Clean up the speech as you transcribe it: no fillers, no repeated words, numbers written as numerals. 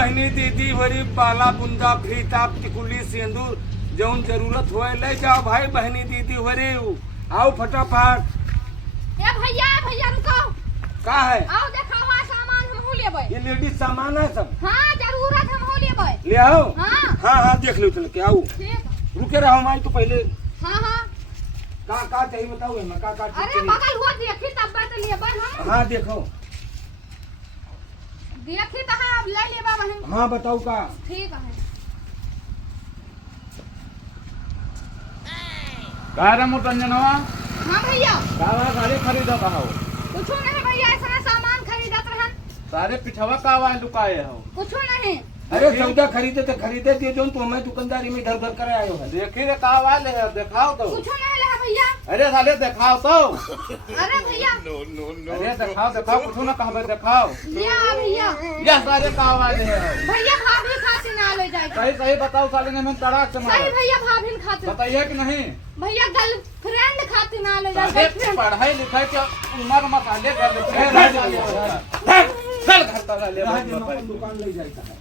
बहनी दीदी भरी पाला बुंदा फीताब टिकुली सिंदूर जौन जरूरत होए ले जाओ भाई बहनी दीदी भरी आओ फटाफट। ए भैया भैया रुको। का है? आओ देखो वहाँ सामान हम हो लेबै। ये लेडीज सामान है सब। हाँ जरूरत हम हो लेबै। ले आओ। हाँ हाँ देख लो चल के आओ। ठीक। रुके रहो माई तो पहले। हाँ हाँ। का चाहिए बताओ मैं का अरे बगल हुआ देखी तब बात लेबै हम। हाँ देखो देखी तो है अब ले लेबा बहन। हाँ बताओ का। ठीक है। का रे मुरंजनवा हाँ भैया का गाड़ी खरीदत हो? कुछ नहीं भैया ऐसा सामान खरीदत रहन। सारे पिछवा का आवाज लुकाए हो? कुछ नहीं। अरे सौदा खरीदे तो खरीदे दिए जो तो मैं दुकानदारी में इधर उधर करे आयो है। देखी रे का आवाज ले दिखाओ तो। कुछ नहीं ले भैया। अरे साले दिखाओ तो। अरे भैया अरे दिखाओ कुछ ना कहबे दिखाओ। लिया भैया। या सारे का आवाज है। भैया भाभी खातिर ना ले जाएगा। सही सही बताओ साले ने मैं तड़ाक से सही मारा। भैया भाभी खातिर। बताइए कि नहीं? भैया गर्लफ्रेंड खातिर ना ले साले जाएगा। पढ़ाई लिखाई के उम्र मसाले कर दे। चल घर का ले। दुकान ले जाता है।